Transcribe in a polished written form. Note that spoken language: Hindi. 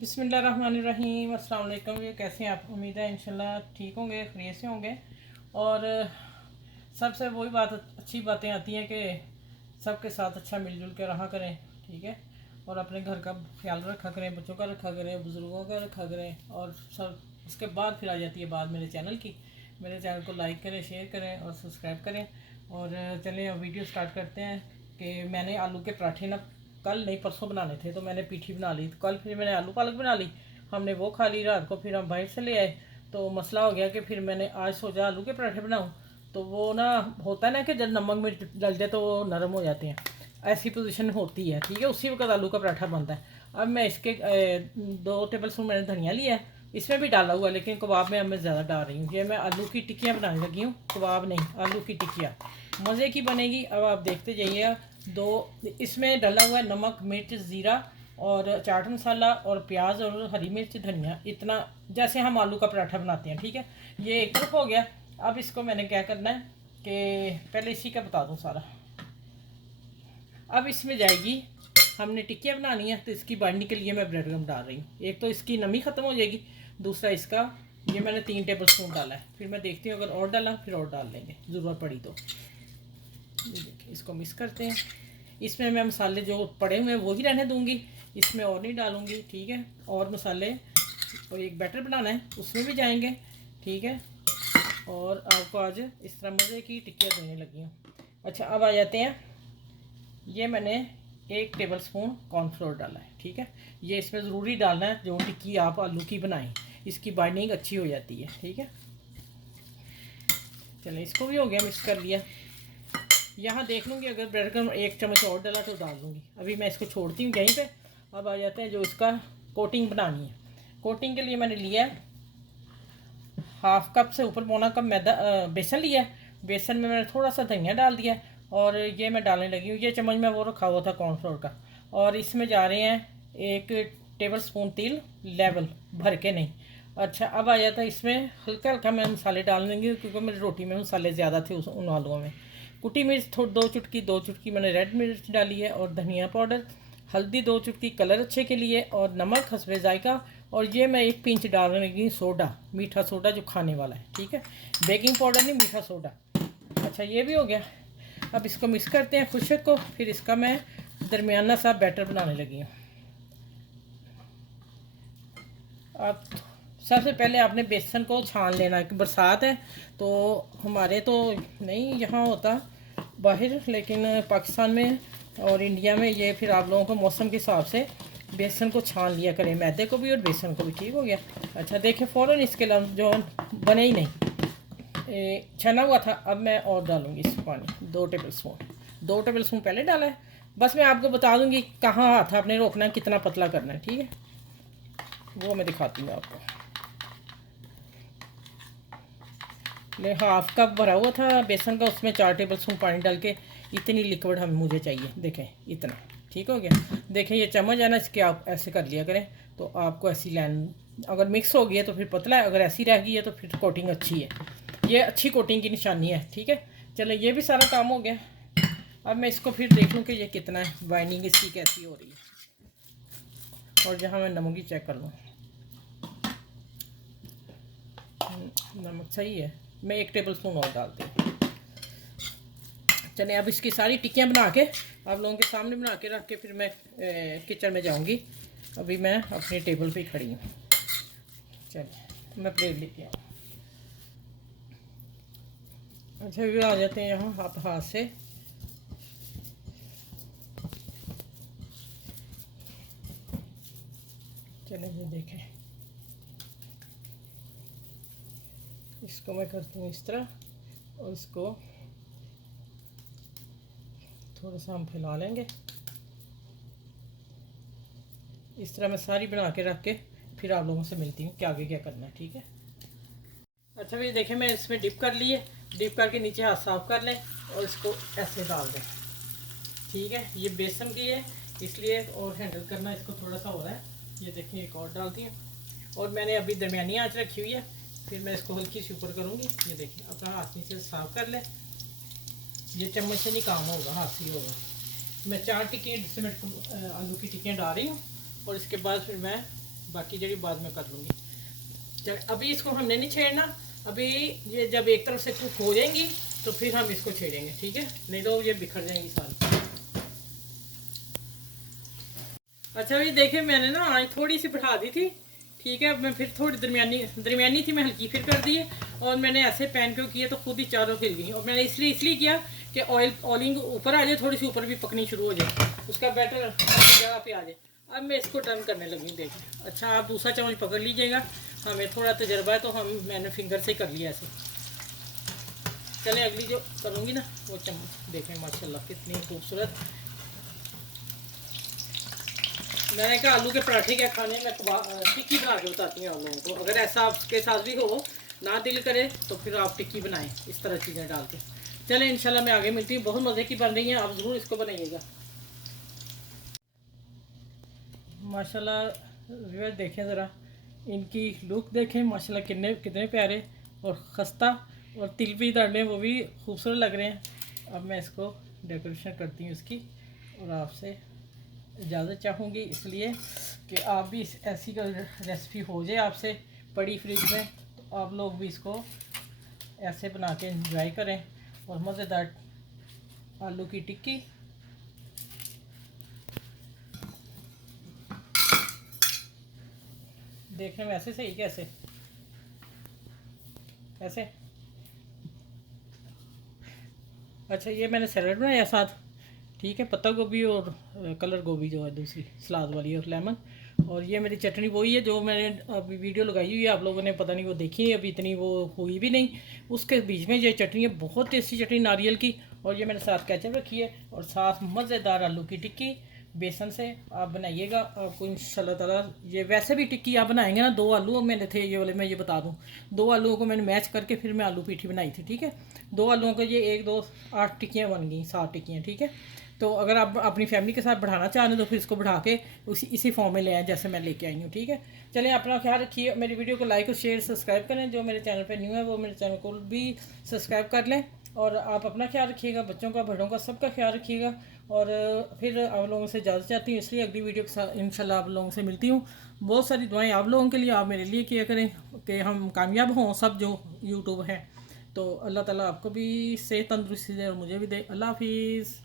बिस्मिल्लाहिर्रहमानिर्रहीम। अस्सलाम वालेकुम। ये कैसे हैं आप? उम्मीद है इंशाल्लाह ठीक होंगे, खैरियत से होंगे। और सबसे वही बात, अच्छी बातें आती हैं कि सबके साथ अच्छा मिलजुल के रहा करें, ठीक है। और अपने घर का ख्याल रखा करें, बच्चों का रखा करें, बुज़ुर्गों का रखा करें। और सब उसके बाद फिर आ जाती है बात मेरे चैनल की। मेरे चैनल को लाइक करें, शेयर करें और सब्सक्राइब करें। और चलिए अब वीडियो स्टार्ट करते हैं। कि मैंने आलू के पराठे ना कल नहीं परसों बनाने थे, तो मैंने पीठी बना ली। तो कल फिर मैंने आलू पालक बना ली, हमने वो खा ली। रात को फिर हम बाहर से ले आए, तो मसला हो गया कि फिर मैंने आज सोचा आलू के पराठे बनाऊं। तो वो ना होता है ना कि जब नमक मिर्च डल जाए तो वो नरम हो जाते हैं, ऐसी पोजीशन होती है, ठीक है। उसी वक्त आलू का पराठा बनता है। अब मैं इसके 2 टेबल स्पून मैंने धनिया लिया है, इसमें भी डाला हुआ है, लेकिन कबाब में अब मैं ज़्यादा डाल रही हूँ। ये मैं आलू की टिक्कियाँ बनाने लगी हूँ, कबाब नहीं, आलू की टिक्कियाँ मज़े की बनेगी। अब आप देखते जाइएगा। दो इसमें डला हुआ है नमक मिर्च ज़ीरा और चाट मसाला और प्याज और हरी मिर्च धनिया, इतना जैसे हम आलू का पराठा बनाते हैं, ठीक है। ये एक तरफ हो गया। अब इसको मैंने क्या करना है कि पहले इसी का बता दूं सारा। अब इसमें जाएगी, हमने टिक्कियाँ बनानी है, तो इसकी बाइंडिंग के लिए मैं ब्रेड क्रम्ब डाल रही हूँ। एक तो इसकी नमी ख़त्म हो जाएगी, दूसरा इसका ये मैंने 3 टेबल स्पून डाला है। फिर मैं देखती हूँ, अगर और डाला फिर और डाल लेंगे, ज़रूरत पड़ी तो। ये देखिए, इसको मिक्स करते हैं। इसमें मैं मसाले जो पड़े हुए हैं वो ही रहने दूंगी, इसमें और नहीं डालूंगी, ठीक है। और मसाले और एक बैटर बनाना है, उसमें भी जाएंगे, ठीक है। और आपको आज इस तरह मज़े की टिक्कियाँ देने लगी हूँ। अच्छा, अब आ जाते हैं। ये मैंने 1 टेबल स्पून कॉर्नफ्लोर डाला है, ठीक है। ये इसमें ज़रूरी डालना है, जो टिक्की आप आलू की बनाएं, इसकी बाइंडिंग अच्छी हो जाती है, ठीक है। चलिए, इसको भी हो गया, मिक्स कर लिया। यहाँ देख लूँगी, अगर ब्रेड क्रम्ब 1 चम्मच और डाला तो डाल दूँगी। अभी मैं इसको छोड़ती हूँ यहीं पे। अब आ जाते हैं जो इसका कोटिंग बनानी है। कोटिंग के लिए मैंने लिया है 1/2 कप से ऊपर, पौना कप मैदा बेसन लिया है। बेसन में मैंने थोड़ा सा धनिया डाल दिया है, और ये मैं डालने लगी हूँ। ये चम्मच में वो रखा हुआ था कॉर्नफ्लोर का। और इसमें जा रहे हैं 1 टेबल स्पून तिल, लेवल भर के नहीं। अच्छा, अब आ जाता है इसमें हल्का हल्का मैं मसाले डाल देंगी, क्योंकि मेरी रोटी में मसाले ज़्यादा थे उन आलुओं में। कुटी मिर्च थोड़ी 2 चुटकी मैंने रेड मिर्च डाली है, और धनिया पाउडर, हल्दी 2 चुटकी कलर अच्छे के लिए, और नमक हस्बे जायका। और ये मैं 1 पिंच डाल लगी सोडा, मीठा सोडा जो खाने वाला है, ठीक है। बेकिंग पाउडर नहीं, मीठा सोडा। अच्छा, ये भी हो गया। अब इसको मिक्स करते हैं खुशक को। फिर इसका मैं दरमियाना सा बैटर बनाने लगी हूँ। अब सबसे पहले आपने बेसन को छान लेना है, कि बरसात है तो हमारे तो नहीं यहाँ होता बाहर, लेकिन पाकिस्तान में और इंडिया में ये फिर आप लोगों को मौसम के हिसाब से बेसन को छान लिया करें, मैदे को भी और बेसन को भी, ठीक हो गया। अच्छा, देखिए फ़ौरन इसके अलावा जो बने ही नहीं, छना हुआ था। अब मैं और डालूँगी इस पानी 2 टेबल स्पून पहले डाला है। बस मैं आपको बता दूँगी कहाँ हाथ आपने रोकना है, कितना पतला करना है, ठीक है। वो मैं दिखाती हूँ आपको। ले 1/2 कप भरा हुआ था बेसन का, उसमें 4 टेबल स्पून पानी डाल के इतनी लिक्विड हमें मुझे चाहिए, देखें इतना, ठीक हो गया। देखें ये चम्मच है ना, इसके आप ऐसे कर लिया करें, तो आपको ऐसी लाइन, अगर मिक्स हो गई है तो फिर पतला है, अगर ऐसी रह गई है तो फिर कोटिंग अच्छी है। ये अच्छी कोटिंग की निशानी है, ठीक है। चलो, ये भी सारा काम हो गया। अब मैं इसको फिर देख लूँ कि ये कितना है, बाइंडिंग इसकी कैसी हो रही है। और जहाँ मैं नमक ही चेक कर लूँ, नमक सही है, मैं 1 टेबल स्पून और डालती हूँ। चलिए, अब इसकी सारी टिक्कियाँ बना के आप लोगों के सामने बना के रख के फिर मैं किचन में जाऊँगी। अभी मैं अपनी टेबल पे खड़ी हूँ। चलिए, मैं प्लेट लेके आऊँ। अच्छा, भी आ जाते हैं यहाँ हाथ से। चलिए, ये देखें, इसको मैं करती हूँ इस तरह, और इसको थोड़ा सा हम फैला लेंगे। इस तरह मैं सारी बना के रख के फिर आप लोगों से मिलती हूँ कि आगे क्या करना है, ठीक है। अच्छा भैया, देखें मैं इसमें डिप कर लिए, डिप करके नीचे हाथ साफ कर लें और इसको ऐसे डाल दें, ठीक है। ये बेसन की है इसलिए, और हैंडल करना इसको थोड़ा सा हो रहा है। ये देखिए, एक और डालती हूँ, और मैंने अभी दरमियानी आंच रखी हुई है। फिर मैं इसको हल्की सी ऊपर करूँगी। ये देखिए, अपना हाथ नीचे साफ कर ले। ये चम्मच से नहीं काम होगा, हाथ से ही होगा। मैं 4 टिक्की आलू की टिक्कियाँ डाल रही हूँ, और इसके बाद फिर मैं बाकी जड़ी बाद में कर लूँगी। चल अभी इसको हमने नहीं छेड़ना, अभी ये जब एक तरफ से कुक हो जाएंगी तो फिर हम इसको छेड़ेंगे, ठीक है, नहीं तो ये बिखर जाएंगी सारी। अच्छा भी देखे मैंने ना आज थोड़ी सी बढ़ा दी थी, ठीक है, अब मैं फिर थोड़ी दरमियानी थी, मैं हल्की फिर कर दी है, और मैंने ऐसे पैन को किया तो खुद ही चारों खिल गई। और मैंने इसलिए किया कि ऑयलिंग ऊपर आ जाए, थोड़ी सी ऊपर भी पकनी शुरू हो जाए, उसका बैटर जगह पे आ जाए। अब मैं इसको टर्न करने लगी, देखिए। अच्छा आप दूसरा चम्मच पकड़ लीजिएगा, हमें थोड़ा तजर्बा है तो मैंने फिंगर से कर लिया ऐसे। चलें अगली जो करूँगी ना वो चम्मच देखें, माशाल्लाह कितनी खूबसूरत। मैंने कहा आलू के पराठे क्या खाने में टिक्की बना के बताती हूँ आप लोगों को। अगर ऐसा आपके साथ भी हो ना दिल करे तो फिर आप टिक्की बनाएं इस तरह चीज़ें डाल के। चलें इंशाल्लाह मैं आगे मिलती हूँ, बहुत मज़े की बन रही है, आप ज़रूर इसको बनाइएगा। माशाल्लाह व्यूअर्स देखें ज़रा, इनकी लुक देखें माशाल्लाह कितने कितने प्यारे और खस्ता, और तिल भी डालने वो भी खूबसूरत लग रहे हैं। अब मैं इसको डेकोरेशन करती हूँ इसकी, और आपसे इजाज़त चाहूँगी, इसलिए कि आप भी ऐसी रेसिपी हो जाए आपसे पड़ी फ्रिज में, तो आप लोग भी इसको ऐसे बना के एंजॉय करें। और मज़ेदार आलू की टिक्की देखने में ऐसे सही, कैसे ऐसे। अच्छा ये मैंने सैलड बनाया साथ, ठीक है, पत्ता गोभी और कलर गोभी जो है दूसरी सलाद वाली, और लेमन। और ये मेरी चटनी वही है जो मैंने अभी वीडियो लगाई हुई है, आप लोगों ने पता नहीं वो देखी है, अभी इतनी वो हुई भी नहीं। उसके बीच में ये चटनी है, बहुत टेस्टी चटनी नारियल की। और ये मैंने साथ केचप रखी है, और साथ मज़ेदार आलू की टिक्की बेसन से आप बनाइएगा, आपको इंशाल्लाह ताला। ये वैसे भी टिक्की आप बनाएंगे ना, 2 आलू मैंने थे ये वाले, मैं ये बता दूं, 2 आलूओं को मैंने मैच करके फिर मैं आलू पीठी बनाई थी, ठीक है। 2 आलूओं को ये 1 2 8 टिक्कियाँ बन गई, 7 टिक्कियाँ, ठीक है। तो अगर आप अपनी फैमिली के साथ बढ़ाना चाह रहे हैं तो फिर इसको बढ़ा के इसी फॉर्म में ले आए जैसे मैं लेके आई हूँ, ठीक है। चलिए अपना ख्याल रखिए, मेरी वीडियो को लाइक और शेयर सब्सक्राइब करें, जो मेरे चैनल पर न्यू है वो मेरे चैनल को भी सब्सक्राइब कर लें। और आप अपना ख्याल रखिएगा, बच्चों का बड़ों का सबका ख्याल रखिएगा। और फिर आप लोगों से इजाज़त चाहती हूँ, इसलिए अगली वीडियो के साथ इंशाल्लाह आप लोगों से मिलती हूँ। बहुत सारी दुआएं आप लोगों के लिए, आप मेरे लिए किया करें कि हम कामयाब हों सब जो यूट्यूब है। तो अल्लाह ताला आपको भी सेहत तंदुरुस्ती दे और मुझे भी दे। अल्लाह हाफिज़।